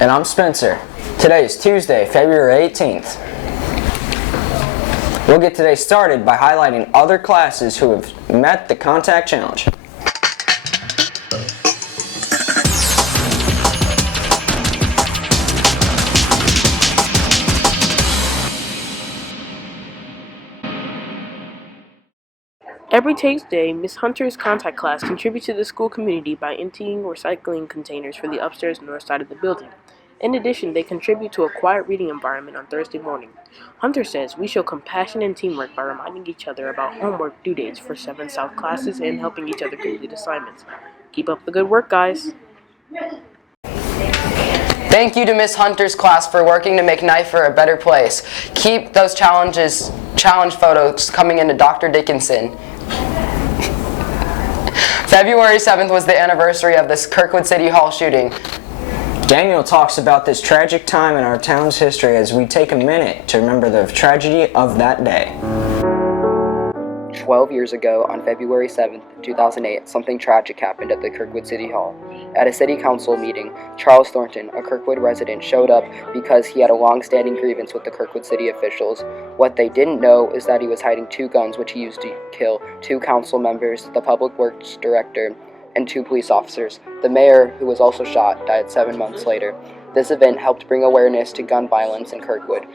And I'm Spencer. Today is Tuesday, February 18th. We'll get today started by highlighting other classes who have met the contact challenge. Every Tuesday, Miss Hunter's contact class contributes to the school community by emptying recycling containers for the upstairs north side of the building. In addition, they contribute to a quiet reading environment on Thursday morning. Hunter says we show compassion and teamwork by reminding each other about homework due dates for 7 South classes and helping each other complete assignments. Keep up the good work, guys. Thank you to Miss Hunter's class for working to make Nipher a better place. Keep those challenge photos coming into Dr. Dickinson. February 7th was the anniversary of this Kirkwood City Hall shooting. Daniel talks about this tragic time in our town's history as we take a minute to remember the tragedy of that day. 12 years ago, on February 7th, 2008, something tragic happened at the Kirkwood City Hall. At a city council meeting, Charles Thornton, a Kirkwood resident, showed up because he had a long-standing grievance with the Kirkwood City officials. What they didn't know is that he was hiding 2 guns which he used to kill 2 council members, the public works director, and 2 police officers. The mayor, who was also shot, died 7 months later. This event helped bring awareness to gun violence in Kirkwood.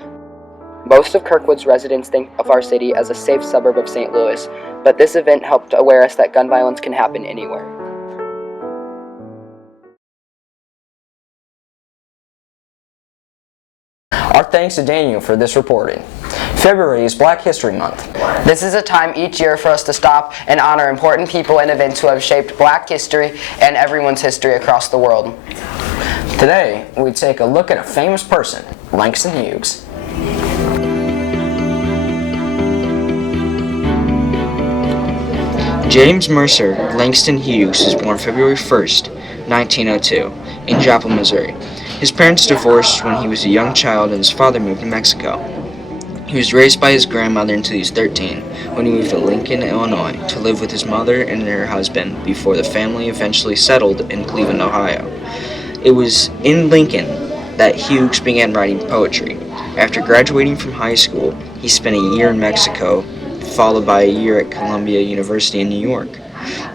Most of Kirkwood's residents think of our city as a safe suburb of St. Louis, but this event helped aware us that gun violence can happen anywhere. Our thanks to Daniel for this reporting. February is Black History Month. This is a time each year for us to stop and honor important people and events who have shaped Black history and everyone's history across the world. Today, we take a look at a famous person, Langston Hughes. James Mercer Langston Hughes was born February 1st, 1902, in Joplin, Missouri. His parents divorced when he was a young child and his father moved to Mexico. He was raised by his grandmother until he was 13, when he moved to Lincoln, Illinois, to live with his mother and her husband before the family eventually settled in Cleveland, Ohio. It was in Lincoln that Hughes began writing poetry. After graduating from high school, he spent a year in Mexico, followed by a year at Columbia University in New York.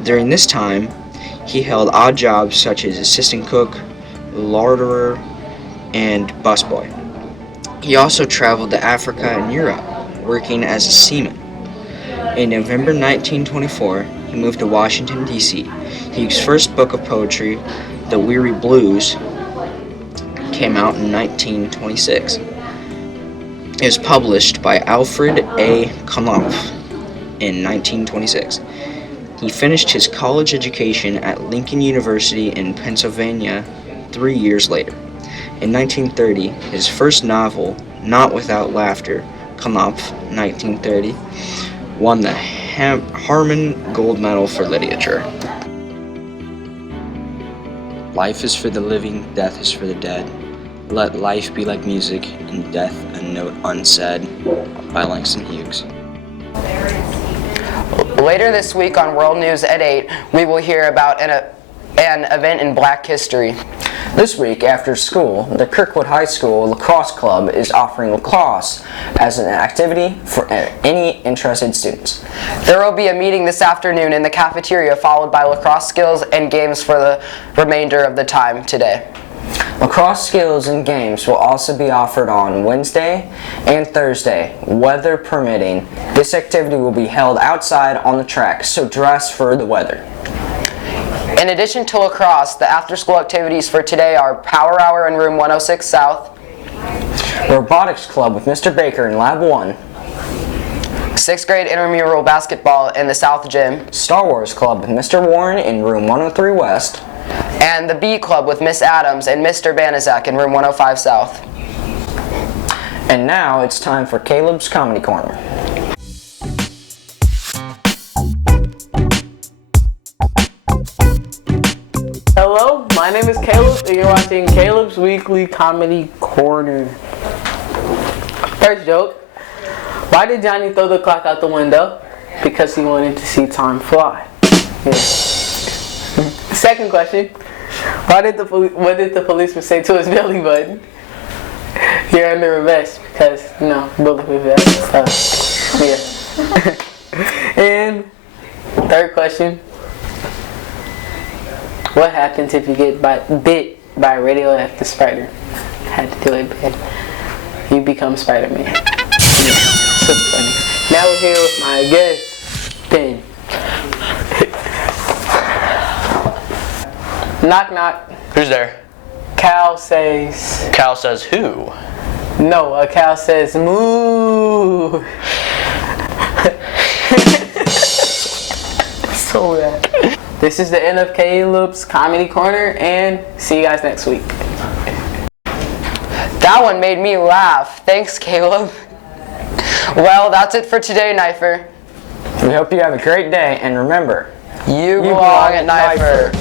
During this time, he held odd jobs such as assistant cook, larderer, and busboy. He also traveled to Africa and Europe, working as a seaman. In November 1924, he moved to Washington, D.C. Hughes' first book of poetry, The Weary Blues, came out in 1926. It was published by Alfred A. Knopf in 1926. He finished his college education at Lincoln University in Pennsylvania 3 years later. In 1930, his first novel, Not Without Laughter, Knopf, 1930, won the Harman Gold Medal for Literature. Life is for the living, death is for the dead. Let life be like music, and death a note unsaid, by Langston Hughes. Later this week on World News at 8, we will hear about an event in Black history. This week, after school, the Kirkwood High School Lacrosse Club is offering lacrosse as an activity for any interested students. There will be a meeting this afternoon in the cafeteria, followed by lacrosse skills and games for the remainder of the time today. Lacrosse skills and games will also be offered on Wednesday and Thursday, weather permitting. This activity will be held outside on the track, so dress for the weather. In addition to lacrosse, the after-school activities for today are Power Hour in Room 106 South, Robotics Club with Mr. Baker in Lab 1, 6th grade intramural basketball in the South Gym, Star Wars Club with Mr. Warren in Room 103 West, and the B Club with Miss Adams and Mr. Banaszak in Room 105 South. And now it's time for Caleb's Comedy Corner. Hello, my name is Caleb, and you're watching Caleb's Weekly Comedy Corner. First joke. Why did Johnny throw the clock out the window? Because he wanted to see time fly. Yeah. Second question. What did the policeman say to his belly button? You're under arrest because, bulletproof vest. So, yeah. And third question. What happens if you get bit by a radioactive spider? I had to do it bad. You become Spider-Man. Yeah, so funny. Now we're here with my guest, Ben. Knock knock. Who's there? Cow says. Cal says who? No, a cow says moo. So bad. This is the end of Caleb's Comedy Corner, and see you guys next week. That one made me laugh. Thanks, Caleb. Well, that's it for today, Nipher. We hope you have a great day, and remember, You belong at Nipher.